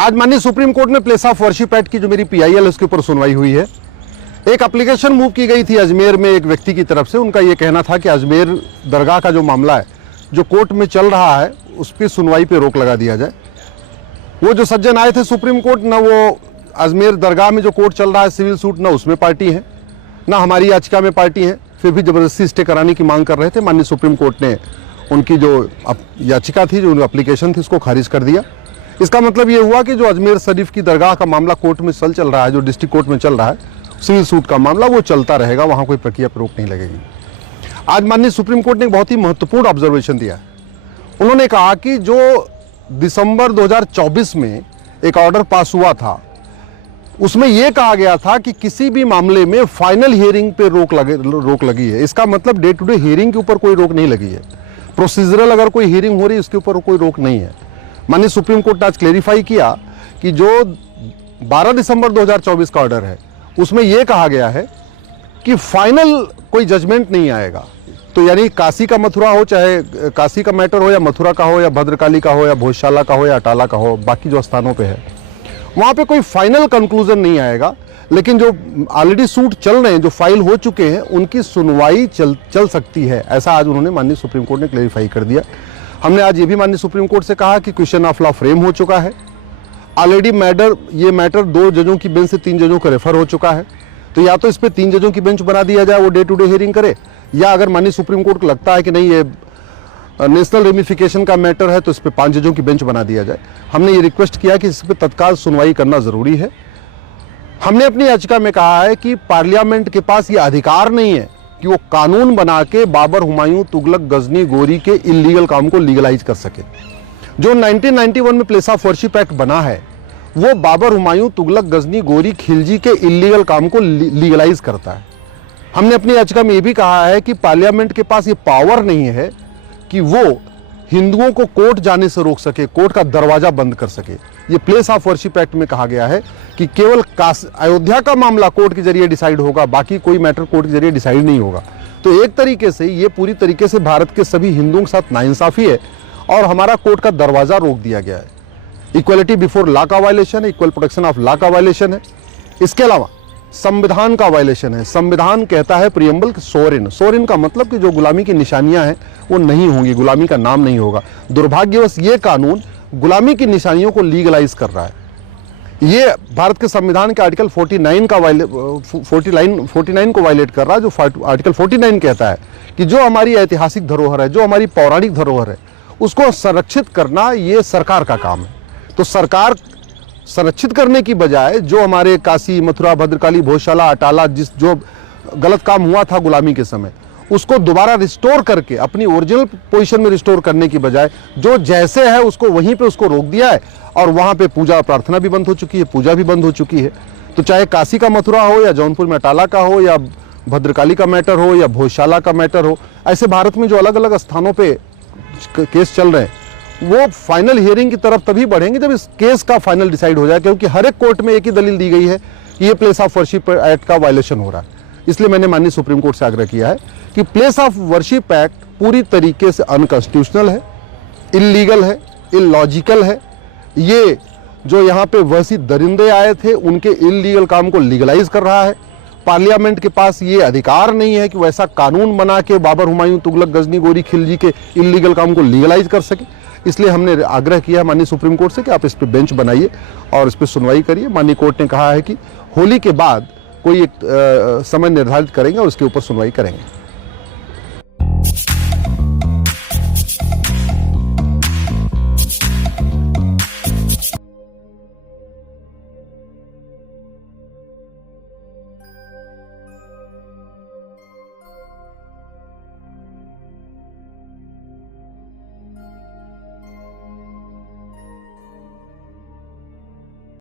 आज माननीय supreme court में प्लेस ऑफ वर्शिप एक्ट की जो मेरी पीआईएल है उसके ऊपर सुनवाई हुई है। एक एप्लीकेशन मूव की गई थी अजमेर में एक व्यक्ति की तरफ से। उनका ये कहना था कि अजमेर दरगाह का जो मामला है जो कोर्ट में चल रहा है उस पर सुनवाई पे रोक लगा दिया जाए। वो जो सज्जन आए थे सुप्रीम कोर्ट, ना वो अजमेर दरगाह में जो कोर्ट चल रहा है सिविल सूट, ना उसमें पार्टी है, ना हमारी याचिका में पार्टी है, फिर भी जबरदस्ती स्टे कराने की मांग कर रहे थे। माननीय सुप्रीम कोर्ट ने उनकी जो याचिका थी, जो एप्लीकेशन थी, उसको खारिज कर दिया। इसका मतलब ये हुआ कि जो अजमेर शरीफ की दरगाह का मामला कोर्ट में चल रहा है, जो डिस्ट्रिक्ट कोर्ट में चल रहा है, सिविल सूट का मामला, वो चलता रहेगा, वहाँ कोई प्रक्रिया पर रोक नहीं लगेगी। आज माननीय सुप्रीम कोर्ट ने एक बहुत ही महत्वपूर्ण ऑब्जर्वेशन दिया है। उन्होंने कहा कि जो दिसंबर 2024 में एक ऑर्डर पास हुआ था उसमें यह कहा गया था कि किसी भी मामले में फाइनल हियरिंग पे रोक लगी है। इसका मतलब डे टू डे हियरिंग के ऊपर कोई रोक नहीं लगी है। प्रोसीजरल अगर कोई हियरिंग हो रही है उसके ऊपर कोई रोक नहीं है। माननीय सुप्रीम कोर्ट ने आज क्लेरिफाई किया कि जो 12 दिसंबर 2024 का ऑर्डर है उसमें यह कहा गया है कि फाइनल कोई जजमेंट नहीं आएगा। तो यानी काशी का मथुरा हो, चाहे काशी का मैटर हो या मथुरा का हो या भद्रकाली का हो या भोजशाला का हो या अटाला का हो, बाकी जो स्थानों पे है वहाँ पे कोई फाइनल कंक्लूजन नहीं आएगा। लेकिन जो ऑलरेडी सूट चल रहे हैं, जो फाइल हो चुके हैं, उनकी सुनवाई चल सकती है। ऐसा आज उन्होंने माननीय सुप्रीम कोर्ट ने क्लेरिफाई कर दिया। हमने आज ये भी माननीय सुप्रीम कोर्ट से कहा कि क्वेश्चन ऑफ लॉ फ्रेम हो चुका है। ऑलरेडी ये मैटर 2 जजों की बेंच से 3 जजों को रेफर हो चुका है। तो या तो इस पर 3 जजों की बेंच बना दिया जाए, वो डे टू डे हियरिंग करे, या अगर माननीय सुप्रीम कोर्ट को लगता है कि नहीं ये नेशनल रेमिफिकेशन का मैटर है तो इस पर 5 जजों की बेंच बना दिया जाए। हमने ये रिक्वेस्ट किया कि इस पर तत्काल सुनवाई करना जरूरी है। हमने अपनी याचिका में कहा है कि पार्लियामेंट के पास ये अधिकार नहीं है कि वो कानून बना के बाबर, हुमायूं, तुगलक, गजनी, गोरी के इलीगल काम को लीगलाइज कर सके। जो 1991 में प्लेस ऑफ वर्शिप एक्ट बना है वो बाबर, हुमायूं, तुगलक, गजनी, गोरी, खिलजी के इलीगल काम को लीगलाइज करता है। हमने अपनी याचिका में ये भी कहा है कि पार्लियामेंट के पास ये पावर नहीं है कि वो हिंदुओं को कोर्ट जाने से रोक सके, कोर्ट का दरवाजा बंद कर सके। ये प्लेस ऑफ वर्शिप एक्ट में कहा गया है कि केवल अयोध्या का मामला कोर्ट के जरिए डिसाइड होगा, बाकी कोई मैटर कोर्ट के जरिए डिसाइड नहीं होगा। तो एक तरीके से ये पूरी तरीके से भारत के सभी हिंदुओं के साथ नाइंसाफी है और हमारा कोर्ट का दरवाजा रोक दिया गया है। इक्वलिटी बिफोर लॉ का वायलेशन है, इक्वल प्रोटेक्शन ऑफ लॉ का वायलेशन है। इसके अलावा संविधान का वायलेशन है। संविधान कहता है प्रियम्बल सोरेन का मतलब कि जो गुलामी की निशानियां हैं वो नहीं होंगी, गुलामी का नाम नहीं होगा। दुर्भाग्यवश ये कानून गुलामी की निशानियों को लीगलाइज कर रहा है। ये भारत के संविधान के आर्टिकल 49 को वायलेट कर रहा है। जो आर्टिकल 49 कहता है कि जो हमारी ऐतिहासिक धरोहर है, जो हमारी पौराणिक धरोहर है, उसको संरक्षित करना ये सरकार का काम है। तो सरकार संरक्षित करने की बजाय जो हमारे काशी, मथुरा, भद्रकाली, भोजशाला, अटाला, जो गलत काम हुआ था गुलामी के समय, उसको दोबारा रिस्टोर करके अपनी ओरिजिनल पोजीशन में रिस्टोर करने की बजाय जो जैसे है उसको वहीं पे उसको रोक दिया है। और वहाँ पे पूजा प्रार्थना भी बंद हो चुकी है, पूजा भी बंद हो चुकी है। तो चाहे काशी का मथुरा हो या जौनपुर में अटाला का हो या भद्रकाली का मैटर हो या भोजशाला का मैटर हो, ऐसे भारत में जो अलग अलग स्थानों पर केस चल रहे हैं वो फाइनल हियरिंग की तरफ तभी बढ़ेंगे जब इस केस का फाइनल डिसाइड हो जाए। क्योंकि हर एक कोर्ट में एक ही दलील दी गई है कि ये प्लेस ऑफ वर्शिप एक्ट का वायलेशन हो रहा है। इसलिए मैंने माननीय सुप्रीम कोर्ट से आग्रह किया है कि प्लेस ऑफ वर्शिप एक्ट पूरी तरीके से अनकॉन्स्टिट्यूशनल है, इल्लीगल है, इलॉजिकल है। ये जो यहाँ पे वैसी दरिंदे आए थे उनके इल्लीगल काम को लीगलाइज कर रहा है। पार्लियामेंट के पास ये अधिकार नहीं है कि वैसा कानून बना के बाबर, हुमायूं, तुगलक, गजनी, गोरी, खिलजी के इल्लीगल काम को लीगलाइज कर सके। इसलिए हमने आग्रह किया माननीय सुप्रीम कोर्ट से कि आप इस पर बेंच बनाइए और इस पर सुनवाई करिए। माननीय कोर्ट ने कहा है कि होली के बाद कोई एक समय निर्धारित करेंगे और उसके ऊपर सुनवाई करेंगे।